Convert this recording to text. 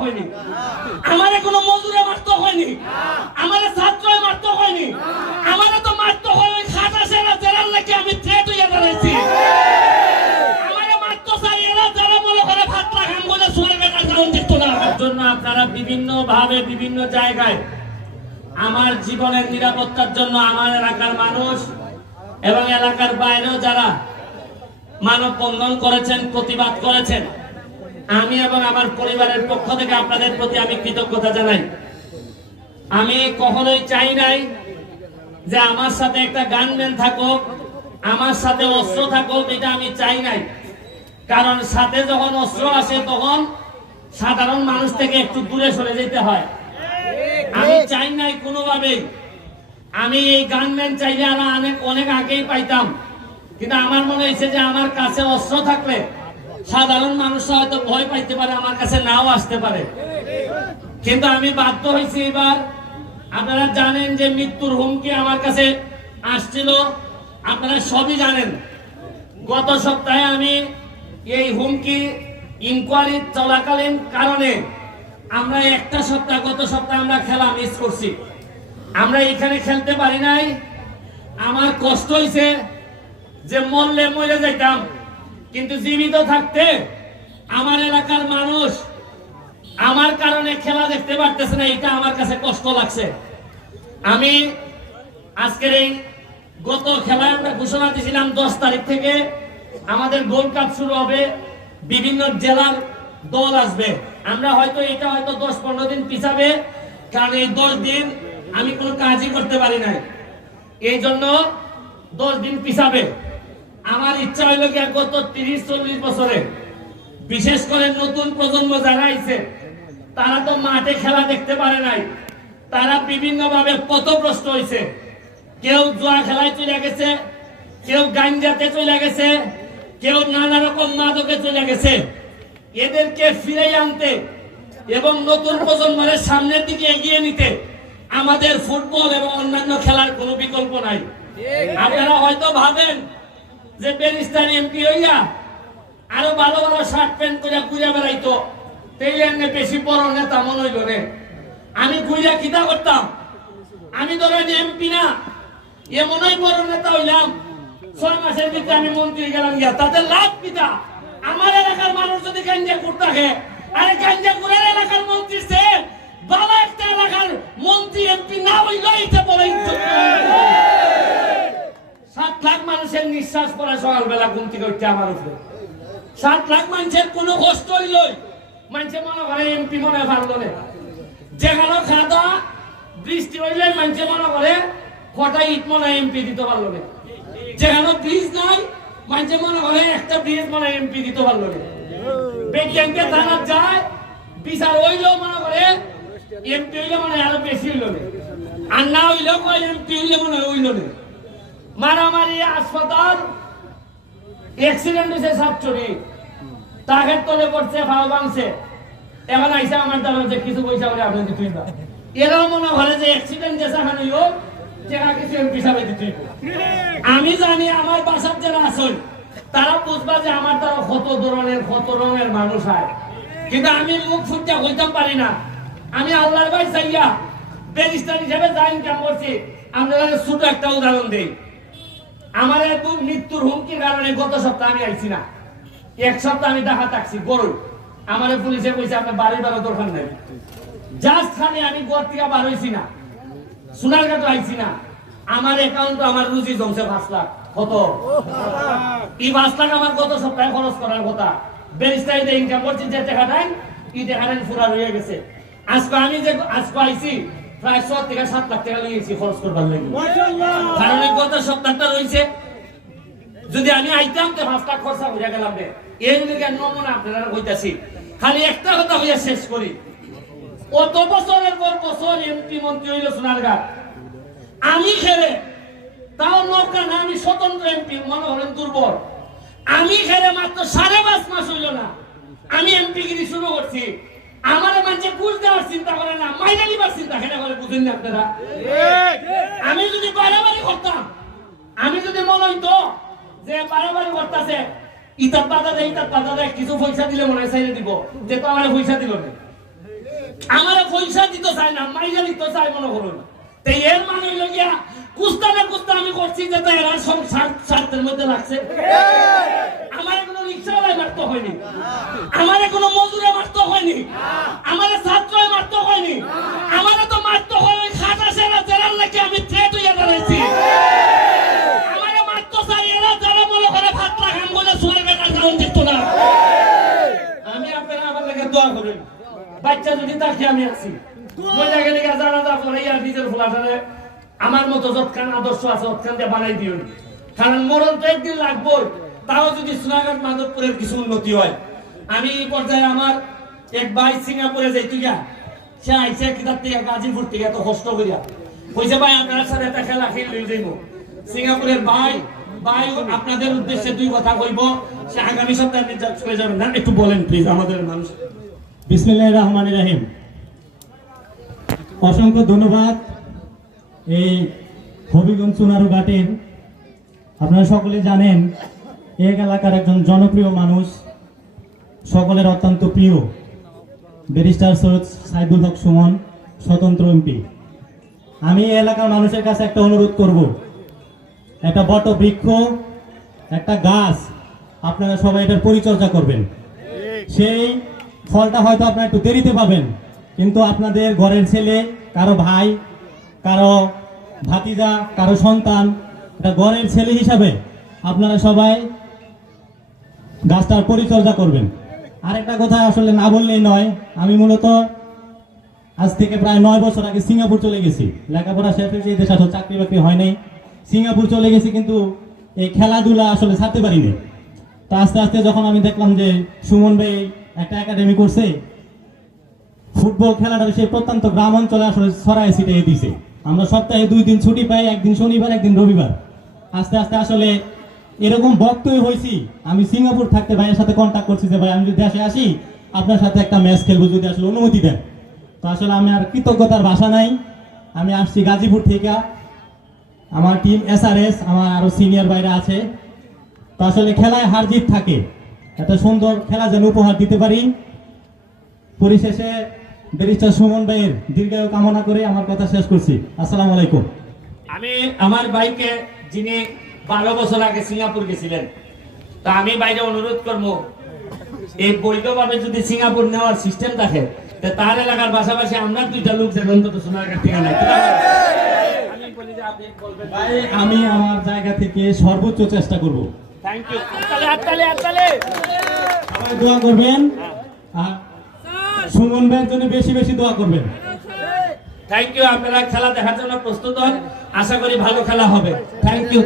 হয়নি, আমারে কোনো মজুরে মারতে হয়নি, আমারে ছাত্রই মারতে হয়নি, আমারে তো মারতে হয় ওই খাটা সেরা জেলার লাগে আমি থ্রেট হইয়া দাঁড়াইছি। আমারে মারতে চাই এরা যারা মনে করে ভাত রাখান বলে সরকার কারণ দেখতো না। এর জন্য আপনারা বিভিন্ন ভাবে বিভিন্ন জায়গায় আমার জীবনের নিরাপত্তার জন্য আমার এলাকার মানুষ এবং এলাকার বাইরেও যারা মানববন্ধন করেছেন, প্রতিবাদ করেছেন, আমি এবং আমার পরিবারের পক্ষ থেকে আপনাদের প্রতি আমি কৃতজ্ঞতা জানাই। আমি কখনোই চাই নাই যে আমার সাথে একটা গানম্যান থাকুক, আমার সাথে অস্ত্র থাকুক, এটা আমি চাই নাই। কারণ সাথে যখন অস্ত্র আসে তখন সাধারণ মানুষ থেকে একটু দূরে সরে যেতে হয়। আমি চাই নাই কোনোভাবেই। আমি এই গানম্যান চাইলে আরো অনেক আগেই পাইতাম, কিন্তু আমার মনে হয়েছে যে আমার কাছে অস্ত্র থাকলে সাধারণ মানুষরা হয়তো ভয় পাইতে পারে, আমার কাছে নাও আসতে পারে। কিন্তু আমি বাধ্য হয়েছি এবার। আপনারা জানেন যে মৃত্যুর হুমকি আমার কাছে আসছিল, আপনারা সবই জানেন। গত সপ্তাহে আমি এই হুমকি ইনকোয়ারি চলাকালীন কারণে আমরা একটা সপ্তাহ, গত সপ্তাহে আমরা খেলা মিস করছি, আমরা এখানে খেলতে পারি নাই। আমার কষ্ট হয়েছে যে মরলে মরে যাইতাম, কিন্তু জীবিত থাকতে আমার এলাকার মানুষ আমার কারণে খেলা দেখতে পারতেছে না, এটা আমার কাছে কষ্ট লাগছে। আমি আজকের এই গত খেলায় আমরা ঘোষণা দিয়েছিলাম 10 তারিখ থেকে আমাদের গোল্ড কাপ শুরু হবে, বিভিন্ন জেলার দল আসবে। আমরা হয়তো এটা হয়তো 10-15 দিন পিছাবে, কারণ এই 10 দিন আমি কোনো কাজই করতে পারি নাই, এই জন্য 10 দিন পিছাবে। আমার ইচ্ছা হইল কি গত 30-40 বছরে বিশেষ করে নতুন প্রজন্ম যারা আইছে তারা তো মাঠে খেলা দেখতে পারে নাই, তারা বিভিন্ন ভাবে পথভ্রষ্ট হয়েছে। কেউ জুয়া খেলায় চলে গেছে, কেউ গাঞ্জাতে চলে গেছে, কেউ নানা রকম মাদকে চলে গেছে। এদেরকে ফিরে আনতে এবং নতুন প্রজন্মের সামনের দিকে এগিয়ে নিতে আমাদের ফুটবল এবং অন্যান্য খেলার কোনো বিকল্প নাই। আপনারা হয়তো ভাবেন যে ব্যারিস্টার এমপি হইয়া আরো ভালো ভালো শার্ট প্যান্ট করে ঘুরে বেড়াইতো, তাইলে বেশি বড় নেতা মনে হইল রে। আমি ঘুরিয়া কিতা করতাম, আমি ধরেন এমপি না, এমনই বড় নেতা হইলাম 6 মাসের ভিতরে আমি মন্ত্রী গেলাম গিয়া, তাতে লাভ কিতা? আমার এলাকার মানুষ যদি গাঞ্জা করতে থাকে, আরে গাঞ্জা কুড়ার এলাকার মন্ত্রী সে বাবা একটা এলাকার মন্ত্রী এমপি না হইল, এটা বড় ইজ্জত। 7 লাখ মানুষের নিঃশ্বাস পড়া সকালবেলা ঘুম থেকে উঠতে আমার উপরে। 7 লাখ মানুষের কোনো কষ্ট হইল, মানুষে মনে করে এমপি মনে পারলো না। যেখানে খাদা বৃষ্টি হইলে মানুষে মনে করে কটা ইট মনে এমপি দিতে পারলো না। যেখানে ব্রিজ নাই মানুষে মনে করে একটা ব্রিজ মনে এমপি দিতে পারলো না। বিজ্ঞানকে থানা যায় বিচার হইলেও মনে করে এমপি হইলে মানে আরো বেশি হইল না, আর না হইলেও কয় এমপি হইলে মনে হইল না। মারামারি, হাসপাতাল, অ্যাক্সিডেন্ট হয়েছে, ছাত্রী তাকে তলে পড়ছে, ফাও ভাঙছে, এখন আইসা আমার দ্বারা যে কিছু পয়সা করে আপনি দিতেই না। এরাও মনে করে যে অ্যাক্সিডেন্ট যেখানে হোক সেখানে কিছু এমপি হিসাবে দিতেই। আমি জানি আমার বাসার যারা আসল তারা বুঝবা যে আমার দ্বারা কত ধরনের কত রঙের মানুষ হয়, কিন্তু আমি মুখ ফুটতে হইতাম পারি না। আমি আল্লাহর ভাই চাইয়া ব্যারিস্টার হিসেবে যা ইনকাম করছি, আপনাদের ছোট একটা উদাহরণ দেই। আমার একদম মৃত্যুর হুমকির কারণে গত সপ্তাহে আমি আইছি না, 1 সপ্তাহ আমি ঢাকা থাকছি গরু। আমার পুলিশে কইছে আপনার বাড়ি বারো দরকার নাই, জাস্ট খালি আমি ঘর থেকে বার হইছি না, সোনারঘাট আইছি না, আমার অ্যাকাউন্টে আমার রুজি জমছে 5 লাখ। কত? এই 5 লাখ আমার গত সপ্তাহে খরচ করার কথা। ব্যারিস্টারিতে ইনকাম করছি যে টাকা নাই, এই টাকা নাই পুরা রয়ে গেছে। আজকে আমি যে আজকে আইছি প্রায় 6 থেকে 7 লাখ টাকা লিয়েছি খরচ করবার লাগে, কারণ গত সপ্তাহটা রয়েছে। যদি আমি আইতাম তো 5 লাখ খরচা হয়ে গেলাম রে। এই লিগে নমুনা আপনারা কইতাছি। খালি একটা কথা হইয়া শেষ করি, কত বছরের পর বছর এমপি মন্ত্রী হইল সোনারঘাট, আমি খেলে তাও নৌকা না, আমি স্বতন্ত্র এমপি, মনে হলেন দুর্বল। আমি খেলে মাত্র 5.5 মাস হইল না আমি এমপি গিরি শুরু করছি। আমার মানুষ ঘুষ দেওয়ার চিন্তা করে না, মাইনা নিবার চিন্তা খেলে করে, বুঝেন না আপনারা? আমি যদি বাড়াবাড়ি করতাম, আমি যদি মনে হইতো যে বাড়াবাড়ি করতেছে, ইতার পাতা দেয় কিছু পয়সা দিলে মনে হয় চাইলে দিব, যে তো আমার পয়সা দিল না। আমারে পয়সা দিতে চায় না, মাইজা দিতে চায় মনে করুন। তো এর মানে হইল গিয়া কুস্তা না কুস্তা আমি করছি যে তাই এরা সব স্বার্থের মধ্যে রাখছে। আমার কোনো রিক্সাওয়ালায় মারতে হয়নি, আমার কোনো মজুরে মারতে হয়নি, আমার ছাত্রই মারতে হয়নি, আমার তো মারতে হয় ওই খাটা সেরা জেলার নাকি আমি থ্রেট হইয়া দাঁড়াইছি। আমার মারতে চাই এরা যারা মনে করে ভাত রাখান বলে সোয়ার বেটার কারণ দিত না। আমি আপনারা আমার লাগে দোয়া করেন, বাচ্চা যদি তাকে আমি আছি মজা গেলে জানাজা পরে আর নিজের ফোলাটারে আমার মতো যৎখান আদর্শ আছে যৎখান দিয়ে বানাই দিও, কারণ মরণ তো একদিন লাগবো। তাও যদি সোনাঘাট মাধবপুরের কিছু উন্নতি হয়। আমি এই পর্যায়ে আমার এক ভাই সিঙ্গাপুরে যাইতে গিয়া সে আইসে কিতাব থেকে গাজীপুর থেকে এত কষ্ট করিয়া কইছে ভাই আপনার সাথে একটা খেলা খেলে যাইব। সিঙ্গাপুরের ভাই ভাই আপনাদের উদ্দেশ্যে দুই কথা কইব, সে আগামী সপ্তাহে চলে যাবেন না, একটু বলেন প্লিজ আমাদের মানুষ। বিসমিল্লাহির রহমানির রহিম। অসংখ্য ধন্যবাদ এই হবিগঞ্জ চুনারুঘাটের, আপনারা সকলে জানেন এই এলাকার একজন জনপ্রিয় মানুষ, সকলের অত্যন্ত প্রিয় ব্যারিস্টার সৈয়দ সাইদুল হক সুমন, স্বতন্ত্র এমপি। আমি এই এলাকার মানুষের কাছে একটা অনুরোধ করব, একটা বট বৃক্ষ, একটা গাছ, আপনারা সবাই এটার পরিচর্যা করবেন। সেই ফলটা হয়তো আপনারা একটু দেরিতে পাবেন, কিন্তু আপনাদের ঘরের ছেলে, কারো ভাই, কারো ভাতিজা, কারো সন্তান, এটা ঘরের ছেলে হিসাবে আপনারা সবাই গাছটার পরিচর্যা করবেন। আরেকটা কথা আসলে না বললেই নয়, আমি মূলত আজ থেকে প্রায় 9 বছর আগে সিঙ্গাপুর চলে গেছি। লেখাপড়া শেষ হয়েছে, দেশে আসলে চাকরি বাকরি হয় নাই, সিঙ্গাপুর চলে গেছি, কিন্তু এই খেলাধুলা আসলে ছাড়তে পারিনি। তো আস্তে আস্তে যখন আমি দেখলাম যে সুমন ভাই একটা একাডেমি করছে, ফুটবল খেলাটা সেই প্রত্যন্ত গ্রাম অঞ্চলে আসলে ছড়ায় ছিটিয়ে দিছে। আমরা সপ্তাহে 2 দিন ছুটি পাই, একদিন শনিবার একদিন রবিবার। আস্তে আস্তে আসলে এরকম বক্তই হয়েছি। আমি সিঙ্গাপুর থাকতে ভাইয়ের সাথে কন্ট্যাক্ট করছি যে ভাই আমি যদি দেশে আসি আপনার সাথে একটা ম্যাচ খেলবো, যদি আসলে অনুমতি দেন। তো আসলে আমি আর কৃতজ্ঞতার ভাষা নাই। আমি আসছি গাজীপুর থেকে, আমার টিম SRS, আমার আরো সিনিয়র বাইরে আছে। তো আসলে খেলায় হার জিত থাকে, একটা সুন্দর খেলা যেন উপহার দিতে পারি। পরিশেষে ব্যারিস্টার সুমন ভাইয়ের দীর্ঘায়ু কামনা করে আমার কথা শেষ করছি। আসসালামু আলাইকুম। আমি আমার ভাইকে, যিনি 12 বছর আগে সিঙ্গাপুর গেছিলেন, তা আমি বাইরে অনুরোধ করবো এই বৈধভাবে যদি সিঙ্গাপুর নেওয়ার সিস্টেম থাকে, তার এলাকার পাশাপাশি আমরা 2টা লোক যেন অন্তত সোনারঘাট থেকে নাই। ভাই আমি আমার জায়গা থেকে সর্বোচ্চ চেষ্টা করব। Thank you. আটকালে সবাই দোয়া করবেন, আর সুমন ভাইয়ের জন্য বেশি বেশি দোয়া করবেন। Thank you. আপনারা খেলা দেখার জন্য প্রস্তুত হন, আশা করি ভালো খেলা হবে। Thank you.